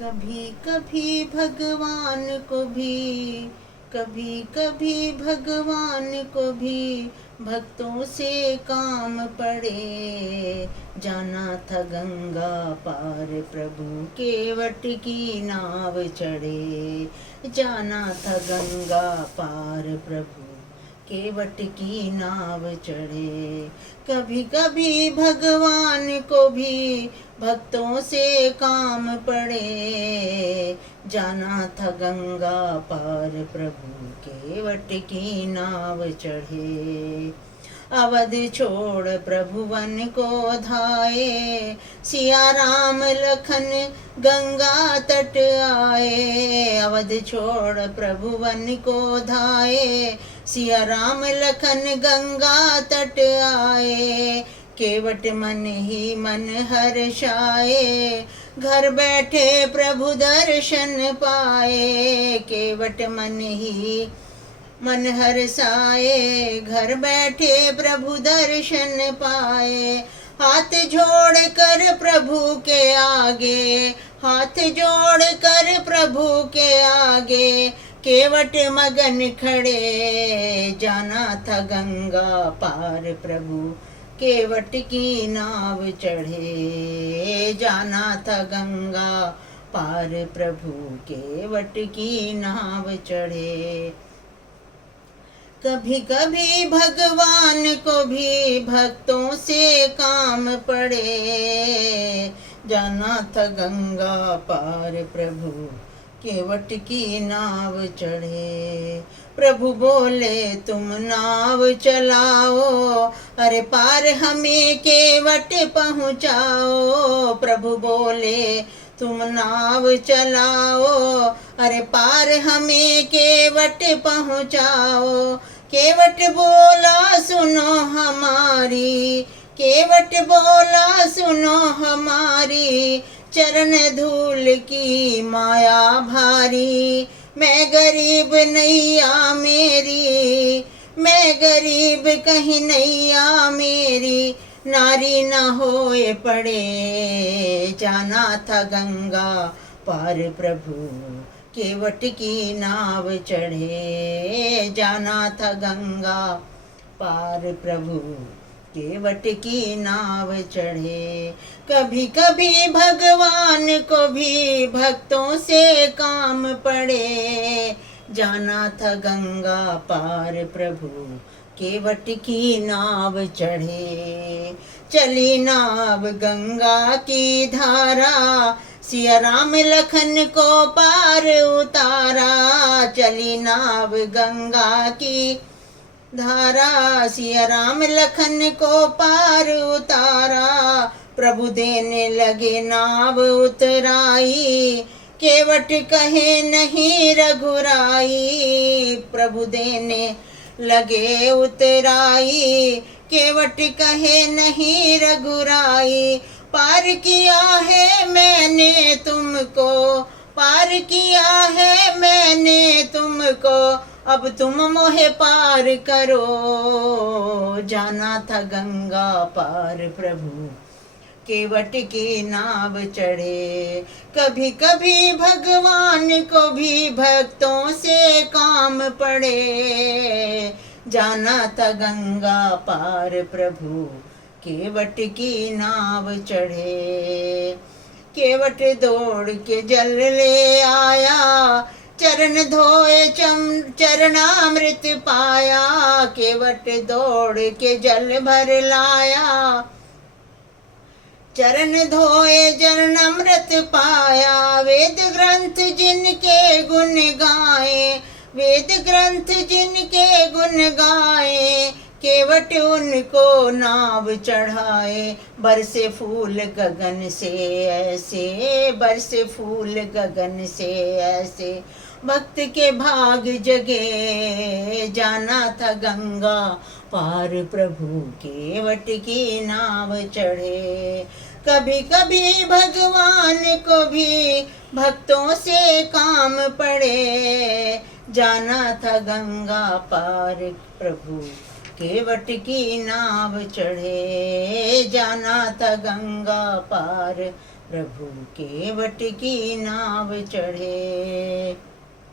कभी कभी भगवान को भी कभी कभी भगवान को भी भक्तों से काम पड़े। जाना था गंगा पार प्रभु केवट की नाव चढ़े। जाना था गंगा पार प्रभु केवट की नाव चढ़े। कभी कभी भगवान को भी भक्तों से काम पड़े। जाना था गंगा पार प्रभु केवट की नाव चढ़े। अवध छोड़ प्रभु वन को धाये। सिया राम लखन गंगा तट आए। अवध छोड़ प्रभु वन को धाये। सिया राम लखन गंगा तट आए। केवट मन ही मन हर्षाए। घर बैठे प्रभु दर्शन पाए। केवट मन ही मन हर्षाए। घर बैठे प्रभु दर्शन पाए। हाथ जोड़ कर प्रभु के आगे। हाथ जोड़ कर प्रभु के आगे केवट मगन खड़े। जाना था गंगा पार प्रभु केवट की नाव चढ़े। जाना था गंगा पार प्रभु केवट की नाव चढ़े। कभी कभी भगवान को भी भक्तों से काम पड़े। जाना था गंगा पार प्रभु केवट की नाव चढ़े। प्रभु बोले तुम नाव चलाओ। अरे पार हमें केवट पहुँचाओ। प्रभु बोले तुम नाव चलाओ। अरे पार हमें केवट पहुँचाओ। केवट बोला सुनो हमारी। केवट बोला सुनो हमारी। चरण धूल की माया भारी। मैं गरीब नैया मेरी। मैं गरीब कहीं नैया मेरी। नारी न होए पड़े। जाना था गंगा पार प्रभु केवट की नाव चढ़े। जाना था गंगा पार प्रभु केवट की नाव चढ़े। कभी कभी भगवान को भी भक्तों से काम पड़े। जाना था गंगा पार प्रभु केवट की नाव चढ़े। चली नाव गंगा की धारा। सिया राम लखन को पार उतारा। चली नाव गंगा की धारा। सिया राम लखन को पार उतारा। प्रभु देने लगे नाव उतराई। केवट कहे नहीं रघुराई। प्रभु देने लगे उतराई। केवट कहे नहीं रघुराई। पार किया है मैंने तुमको। पार किया है मैंने तुमको। अब तुम मोहे पार करो। जाना था गंगा पार प्रभु केवट की नाव चढ़े। कभी कभी भगवान को भी भक्तों से काम पड़े। जाना था गंगा पार प्रभु केवट की नाव चढ़े। केवट दौड़ के जल ले आया। चरण धोए चरणामृत पाया। केवट दौड़ के जल भर लाया। चरण धोए चरणामृत पाया। वेद ग्रंथ जिनके गुण गाए। वेद ग्रंथ जिनके गुण गाए। केवट उनको नाव चढ़ाए। बरसे फूल गगन से ऐसे। बरसे फूल गगन से ऐसे। भक्त के भाग जगे। जाना था गंगा पार प्रभु केवट की नाव चढ़े। कभी कभी भगवान को भी भक्तों से काम पड़े। जाना था गंगा पार प्रभु केवट की नाव चढ़े। जाना था गंगा पार प्रभु के वट की नाव चढ़े।